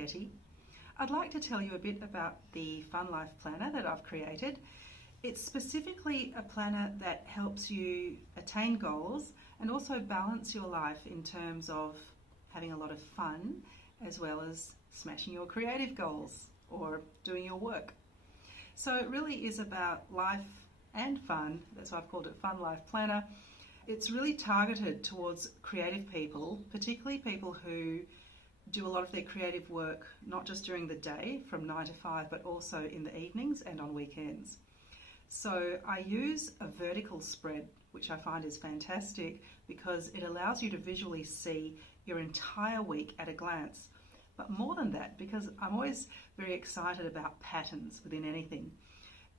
Keti. I'd like to tell you a bit about the FunLife Planner that I've created. It's specifically a planner that helps you attain goals and also balance your life in terms of having a lot of fun as well as smashing your creative goals or doing your work. So it really is about life and fun. That's why I've called it FunLife Planner. It's really targeted towards creative people, particularly people who do a lot of their creative work not just during the day from 9 to 5 but also in the evenings and on weekends. So I use a vertical spread, which I find is fantastic because it allows you to visually see your entire week at a glance. But more than that, because I'm always very excited about patterns within anything,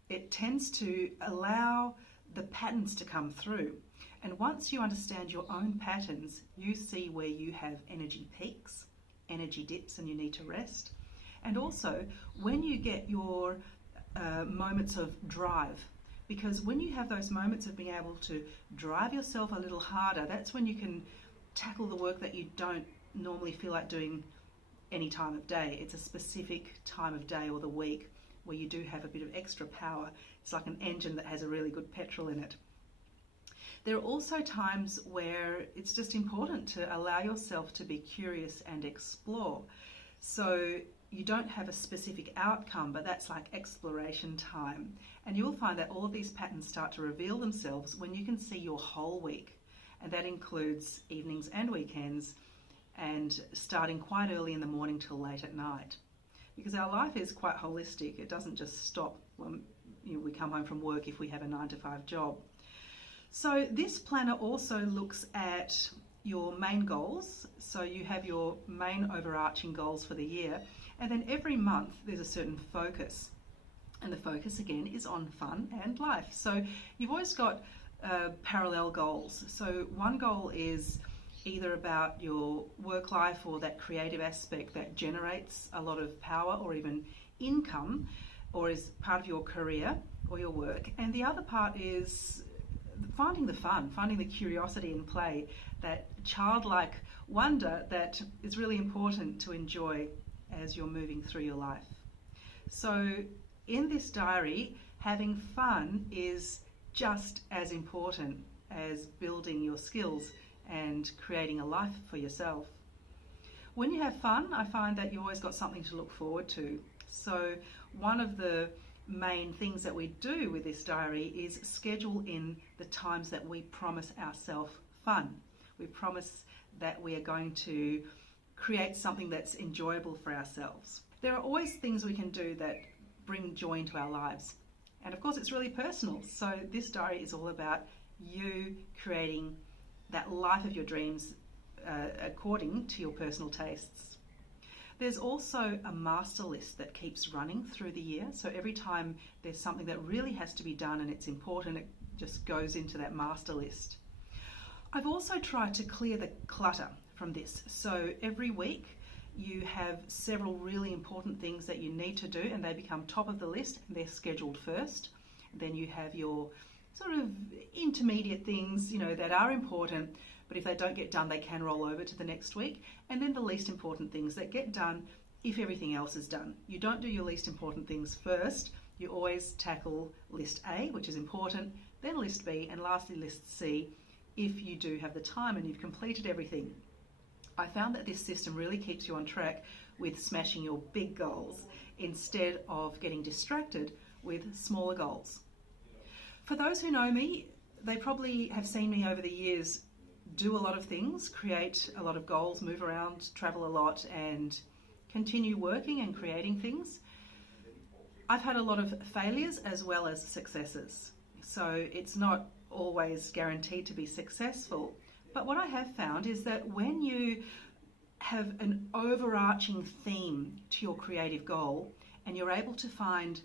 it tends to allow the patterns to come through. And once you understand your own patterns, you see where you have energy peaks, energy dips, and you need to rest. And also when you get your moments of drive, because when you have those moments of being able to drive yourself a little harder, that's when you can tackle the work that you don't normally feel like doing any time of day. It's a specific time of day or the week where you do have a bit of extra power. It's like an engine that has a really good petrol in it. There are also times where it's just important to allow yourself to be curious and explore. So you don't have a specific outcome, but that's like exploration time. And you'll find that all of these patterns start to reveal themselves when you can see your whole week. And that includes evenings and weekends, and starting quite early in the morning till late at night. Because our life is quite holistic. It doesn't just stop when we come home from work if we have a 9 to 5 job. So this planner also looks at your main goals. So you have your main overarching goals for the year, and then every month there's a certain focus. And the focus again is on fun and life. So you've always got parallel goals. So one goal is either about your work life or that creative aspect that generates a lot of power or even income, or is part of your career or your work. And the other part is finding the fun, finding the curiosity and play, that childlike wonder that is really important to enjoy as you're moving through your life. So in this diary, having fun is just as important as building your skills and creating a life for yourself. When you have fun, I find that you always got something to look forward to. So one of the main things that we do with this diary is schedule in the times that we promise ourselves fun. We promise that we are going to create something that's enjoyable for ourselves. There are always things we can do that bring joy into our lives. And of course it's really personal. So this diary is all about you creating that life of your dreams according to your personal tastes. There's also a master list that keeps running through the year. So every time there's something that really has to be done and it's important, it just goes into that master list. I've also tried to clear the clutter from this. So every week you have several really important things that you need to do, and they become top of the list and they're scheduled first. Then you have your sort of intermediate things, that are important, but if they don't get done, they can roll over to the next week. And then the least important things that get done if everything else is done. You don't do your least important things first. You always tackle list A, which is important, then list B, and lastly list C if you do have the time and you've completed everything. I found that this system really keeps you on track with smashing your big goals instead of getting distracted with smaller goals. For those who know me, they probably have seen me over the years do a lot of things, create a lot of goals, move around, travel a lot, and continue working and creating things. I've had a lot of failures as well as successes. So it's not always guaranteed to be successful. But what I have found is that when you have an overarching theme to your creative goal and you're able to find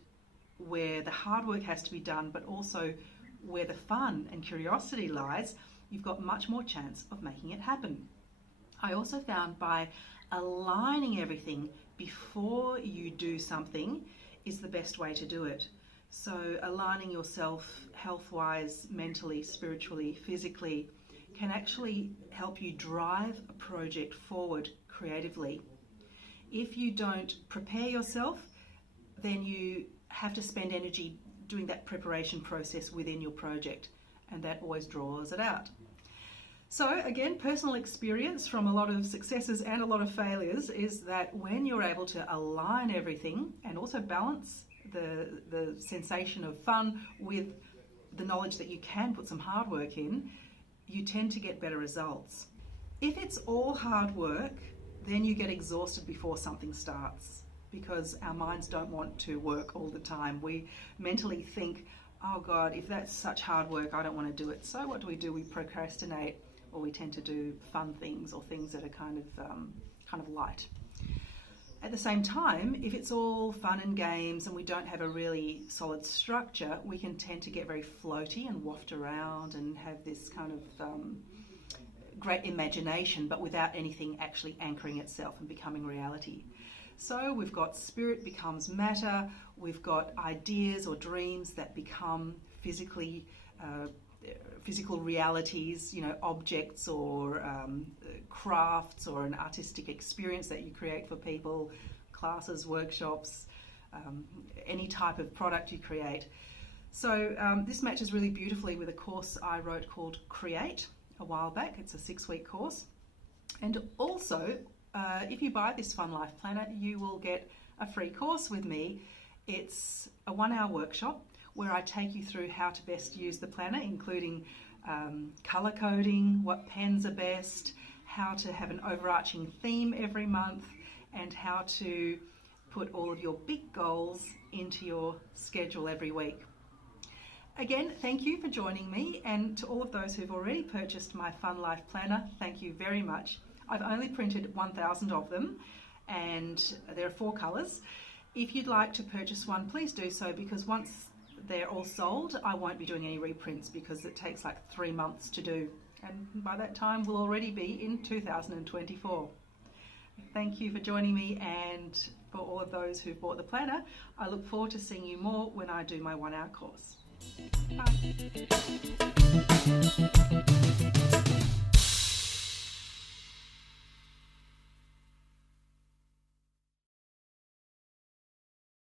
where the hard work has to be done, but also where the fun and curiosity lies, you've got much more chance of making it happen. I also found by aligning everything before you do something is the best way to do it. So aligning yourself health-wise, mentally, spiritually, physically, can actually help you drive a project forward creatively. If you don't prepare yourself, then you have to spend energy doing that preparation process within your project, and that always draws it out. So again, personal experience from a lot of successes and a lot of failures is that when you're able to align everything and also balance the sensation of fun with the knowledge that you can put some hard work in, you tend to get better results. If it's all hard work, then you get exhausted before something starts, because our minds don't want to work all the time. We mentally think, oh God, if that's such hard work, I don't want to do it. So what do? We procrastinate, or we tend to do fun things or things that are kind of light. At the same time, if it's all fun and games and we don't have a really solid structure, we can tend to get very floaty and waft around and have this kind of great imagination, but without anything actually anchoring itself and becoming reality. So we've got spirit becomes matter, we've got ideas or dreams that become physical realities, objects or crafts or an artistic experience that you create for people, classes, workshops, any type of product you create. So this matches really beautifully with a course I wrote called Create a while back. It's a 6-week course. And also, if you buy this FunLife Planner, you will get a free course with me. It's a 1-hour workshop where I take you through how to best use the planner, including colour coding, what pens are best, how to have an overarching theme every month, and how to put all of your big goals into your schedule every week. Again, thank you for joining me, and to all of those who've already purchased my FunLife Planner, thank you very much. I've only printed 1,000 of them, and there are 4 colours. If you'd like to purchase one, please do so, because once they're all sold, I won't be doing any reprints because it takes like 3 months to do. And by that time, we'll already be in 2024. Thank you for joining me, and for all of those who've bought the planner, I look forward to seeing you more when I do my 1-hour course. Bye.